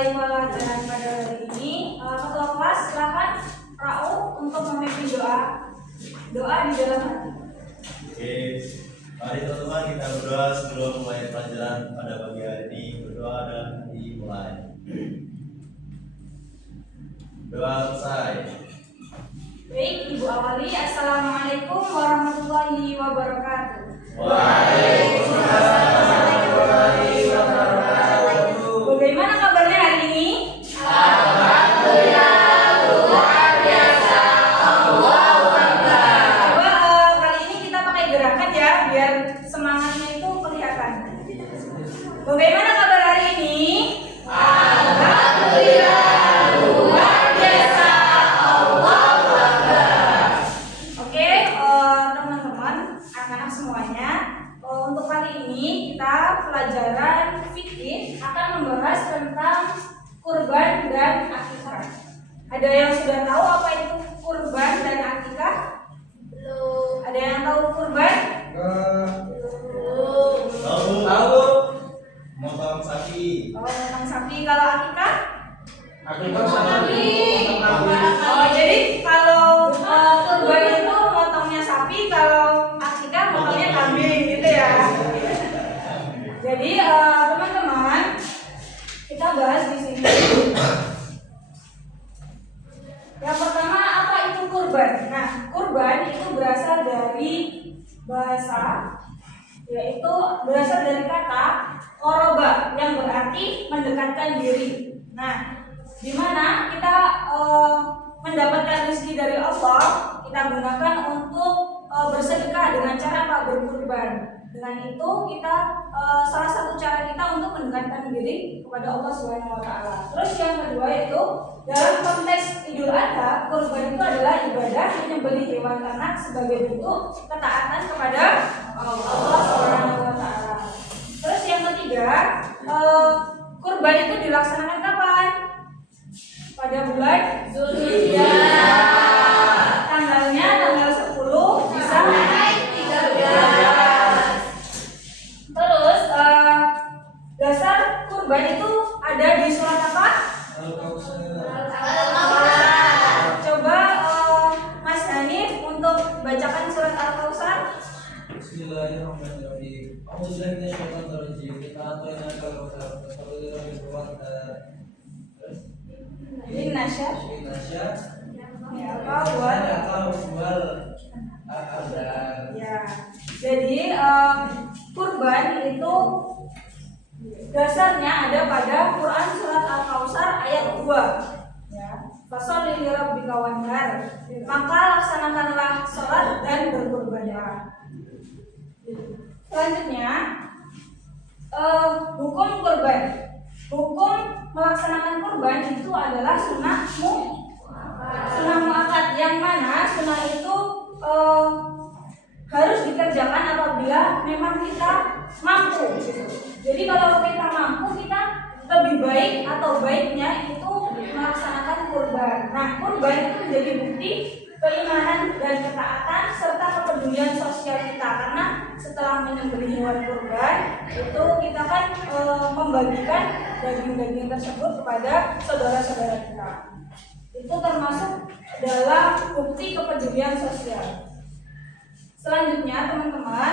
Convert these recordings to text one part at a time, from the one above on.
memulai pelajaran pada hari ini, ketua kelas silakan Raul untuk memimpin doa di dalam hati. Oke, mari teman-teman kita berdoa sebelum mulai pelajaran pada pagi hari ini. Berdoa dan dimulai. Doa selesai. Baik, Ibu awali. Assalamualaikum warahmatullahi wabarakatuh. Waalaikumsalam warahmatullahi wabarakatuh. Bagaimana kabarnya hari ini? Alhamdulillah, luar biasa. Allahu Akbar. Coba kali ini kita pakai gerakan ya, biar semangatnya itu kelihatan. Bagaimana kabar hari ini? Alhamdulillah, luar biasa. Allahu Akbar. Oke, teman-teman, anak-anak semuanya, untuk kali ini kita pelajaran fikih akan membahas tentang kurban dan akikah. Ada yang sudah tahu apa itu kurban dan akikah? Belum. Ada yang tahu kurban? Belum. Tahu. Motong sapi. Oh, tentang sapi. Kalau akikah? Akikah sapi. Oh, jadi kalau kurban itu motongnya sapi, kalau akikah motongnya kambing, gitu ya. Jadi teman-teman, kita bahas di sini. Yang pertama, apa itu kurban? Nah, kurban itu berasal dari bahasa, yaitu berasal dari kata qoroba yang berarti mendekatkan diri. Nah, di mana kita mendapatkan rezeki dari Allah, kita gunakan untuk bersedekah dengan cara apa? Berkurban. Dengan itu kita salah satu cara kita untuk mendekatkan diri kepada Allah Subhanahu wa taala. Terus yang kedua itu dalam konteks Idul Adha, kurban itu adalah ibadah menyembelih hewan ternak sebagai bentuk ketaatan kepada Allah Subhanahu wa taala. Terus yang ketiga, kurban itu dilaksanakan kapan? Pada bulan Zulhijjah. Tanggalnya tanggal 10 bisa 13. Terus dasar kurban itu ada di surat apa? Coba Mas Hanif untuk bacakan surat Al-Kautsar. Bismillahirrahmanirrahim. A'udzubillahi minasyaitonir rajim. Kita atoina al-kautsar. Innasya. Ya, buat. Ya. Jadi kurban itu dasarnya ada pada Quran surat Al-Kautsar ayat 2. Ya. Fasholli lirabbika wanhar. Maka laksanakanlah salat dan berkurbanlah. Selanjutnya hukum kurban. Hukum melaksanakan kurban itu adalah sunnah muakkad, yang mana sunnah itu harus dikerjakan apabila memang kita mampu. Jadi kalau kita mampu, kita lebih baik atau baiknya itu melaksanakan kurban. Nah, kurban itu menjadi bukti keimanan dan ketaatan serta kepedulian sosial kita, karena setelah menyembelih hewan kurban itu kita kan membagikan daging-daging tersebut kepada saudara-saudara kita. Itu termasuk dalam bukti kepedulian sosial. Selanjutnya teman-teman,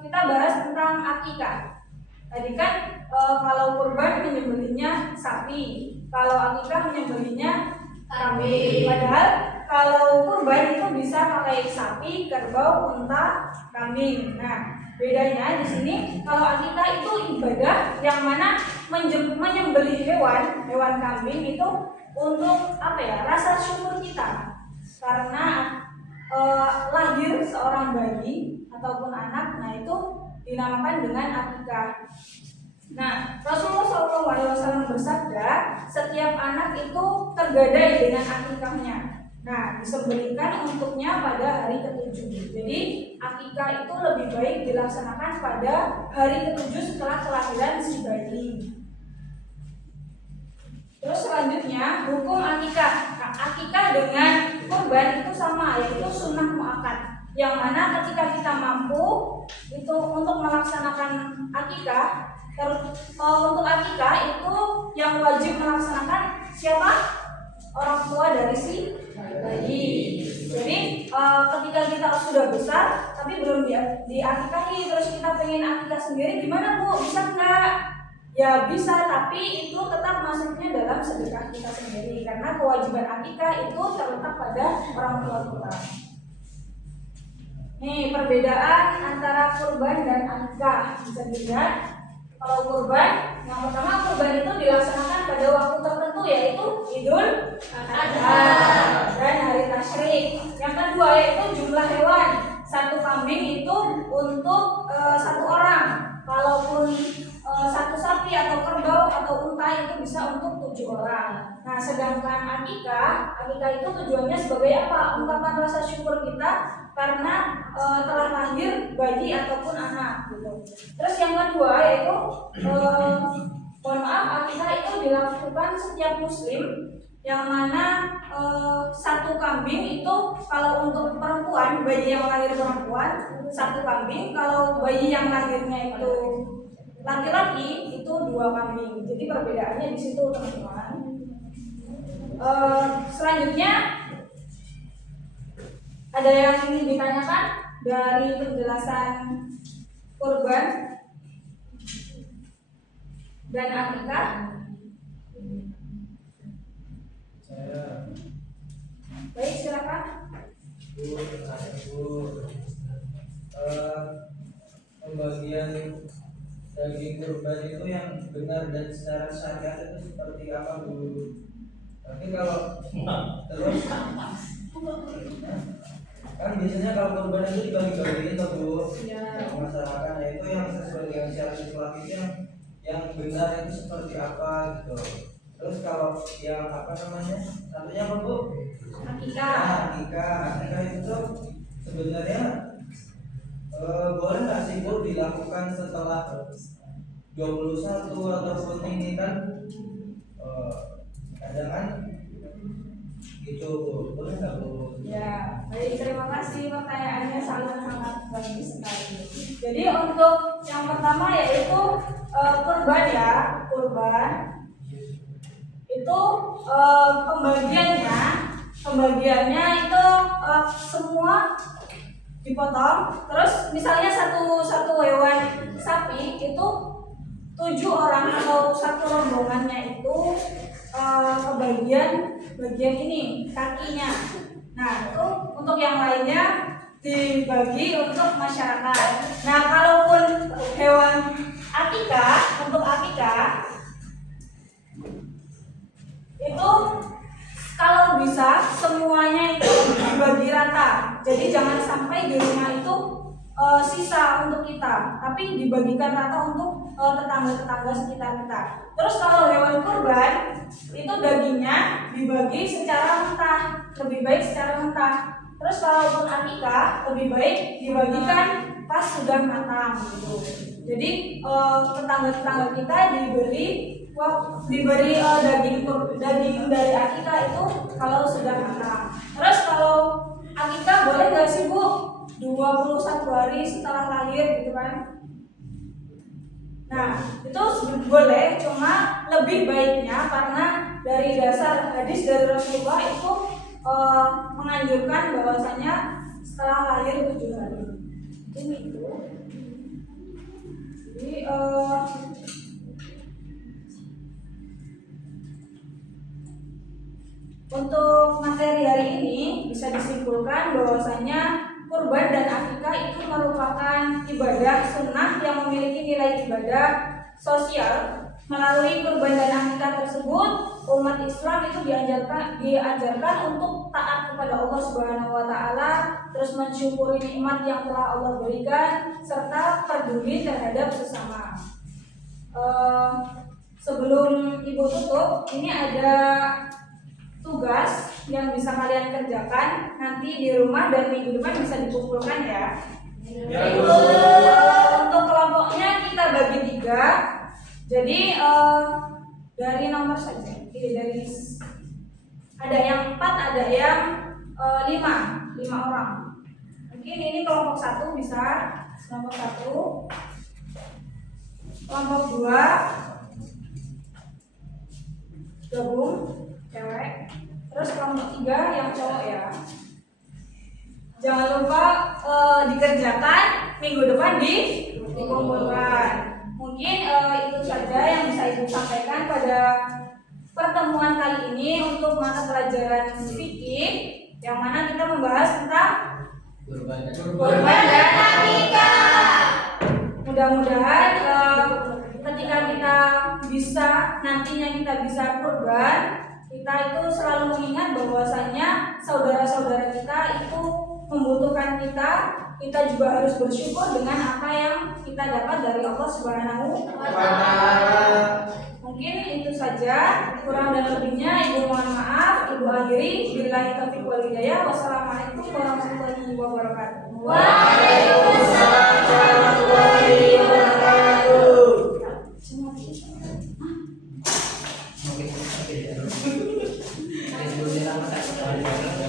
kita bahas tentang akikah. Tadi kan kalau kurban menyembelihnya sapi, kalau akikah menyembelihnya kambing. Padahal kalau kurban itu bisa pakai sapi, kerbau, unta, kambing. Nah, bedanya di sini kalau akikah itu ibadah yang mana menyembelih hewan kambing itu untuk apa ya? Rasa syukur kita. Karena lahir seorang bayi ataupun anak, nah itu dinamakan dengan akikah. Nah, Rasulullah SAW bersabda, setiap anak itu tergadai dengan akikahnya. Nah, disembelihkan untuknya pada hari ke-7. Jadi, akikah itu lebih baik dilaksanakan pada hari ke-7 setelah kelahiran si bayi. Terus selanjutnya, hukum akikah. Nah, akikah dengan kurban itu sama, yaitu sunnah muakkad. Yang mana ketika kita mampu itu untuk melaksanakan akikah, Untuk akikah itu yang wajib melaksanakan siapa? Orang tua dari si bayi. Jadi ketika kita sudah besar tapi belum diakikahi, terus kita pengen akikah sendiri, gimana Bu? Bisa nggak? Ya bisa, tapi itu tetap masuknya dalam sedekah kita sendiri karena kewajiban akikah itu terletak pada orang tua kita. Nih perbedaan antara kurban dan akikah bisa dilihat. Kalau kurban, yang pertama kurban itu dilaksanakan pada waktu tertentu yaitu Idul Adha dan hari tasyrik. Yang kedua yaitu jumlah hewan. Satu kambing itu untuk satu orang. Kalaupun satu sapi atau kerbau atau unta itu bisa untuk 7 orang. Nah, sedangkan akikah itu tujuannya sebagai apa? Ungkapan rasa syukur kita karena telah lahir bayi ataupun anak gitu. Terus yang kedua yaitu mohon maaf, akikah itu dilakukan setiap muslim, yang mana satu kambing itu kalau untuk perempuan, bayi yang lahir perempuan satu kambing, kalau bayi yang lahirnya itu laki-laki itu 2 kambing. Jadi perbedaannya di situ teman-teman. Selanjutnya ada yang ingin ditanyakan dari penjelasan kurban dan akikah? Saya Baik, silakan. Pembagian daging kurban itu yang benar dan secara syariat itu seperti apa Bu? Tapi kalau terus kan biasanya kalau kurban itu dibagi-bagiin tuh Bu, masyarakat, nah itu yang sesuai dengan syariat Islam itu yang benar itu seperti apa gitu. Terus kalau yang apa namanya, satunya apa Bu? Akikah. Akikah itu sebenarnya boleh nggak sih Bu dilakukan setelah 21 ataupun ini kan kadang kan gitu Bu, boleh nggak Bu? Ya, baik, terima kasih, pertanyaannya sangat-sangat bagus sekali. Jadi untuk yang pertama yaitu kurban ya, kurban itu pembagiannya itu semua dipotong. Terus misalnya satu hewan sapi itu 7 orang atau satu rombongannya itu kebagian bagian ini kakinya. Nah itu untuk yang lainnya dibagi untuk masyarakat. Nah kalaupun hewan akikah, untuk akikah itu kalau bisa semuanya itu dibagi rata. Jadi jangan sampai di rumah itu sisa untuk kita, tapi dibagikan rata untuk tetangga-tetangga sekitar kita. Terus kalau hewan kurban itu dagingnya dibagi secara mentah, lebih baik secara mentah. Terus kalaupun akikah lebih baik dibagikan pas sudah matang gitu. Jadi tetangga-tetangga kita diberi daging dari akikah itu kalau sudah matang. Terus kalau akikah boleh nggak sih Bu 21 hari setelah lahir gitu kan? Nah itu boleh, cuma lebih baiknya karena dari dasar hadis dari Rasulullah itu menganjurkan bahwasanya setelah lahir 7 hari. Ini itu. Jadi untuk materi hari ini bisa disimpulkan bahwasanya kurban dan akikah itu merupakan ibadah sunnah yang memiliki nilai ibadah sosial. Melalui kurban dan akikah tersebut, umat Islam itu diajarkan untuk taat kepada Allah Subhanahu wa taala, terus mensyukuri nikmat yang telah Allah berikan serta peduli terhadap sesama. Sebelum Ibu tutup, ini ada tugas yang bisa kalian kerjakan nanti di rumah dan minggu depan bisa dikumpulkan ya. Untuk kelompoknya kita bagi 3. Jadi dari nomor saja. Dari ada yang 4, ada yang 5 orang. Mungkin ini kelompok 1 bisa kelompok 1. Kelompok 2 gabung cewek. Terus kelompok 3 yang cowok ya. Jangan lupa dikerjakan, minggu depan dikumpulkan. Mungkin itu saja yang bisa Ibu sampaikan pada pertemuan kali ini untuk mata pelajaran fikih, yang mana kita membahas tentang kurban dan akikah. Mudah-mudahan ketika kita nantinya kita bisa kurban, kita itu selalu mengingat bahwasanya saudara-saudara kita itu membutuhkan kita juga harus bersyukur dengan apa yang kita dapat dari Allah Subhanahu wa Ta'ala. Mungkin itu saja, kurang dan lebihnya Ibu mohon maaf. Ibu akhiri, billahi taufiq wal hidayah. Wassalamualaikum warahmatullahi wabarakatuh. Waalaikumsalam warahmatullahi wabarakatuh. Oke.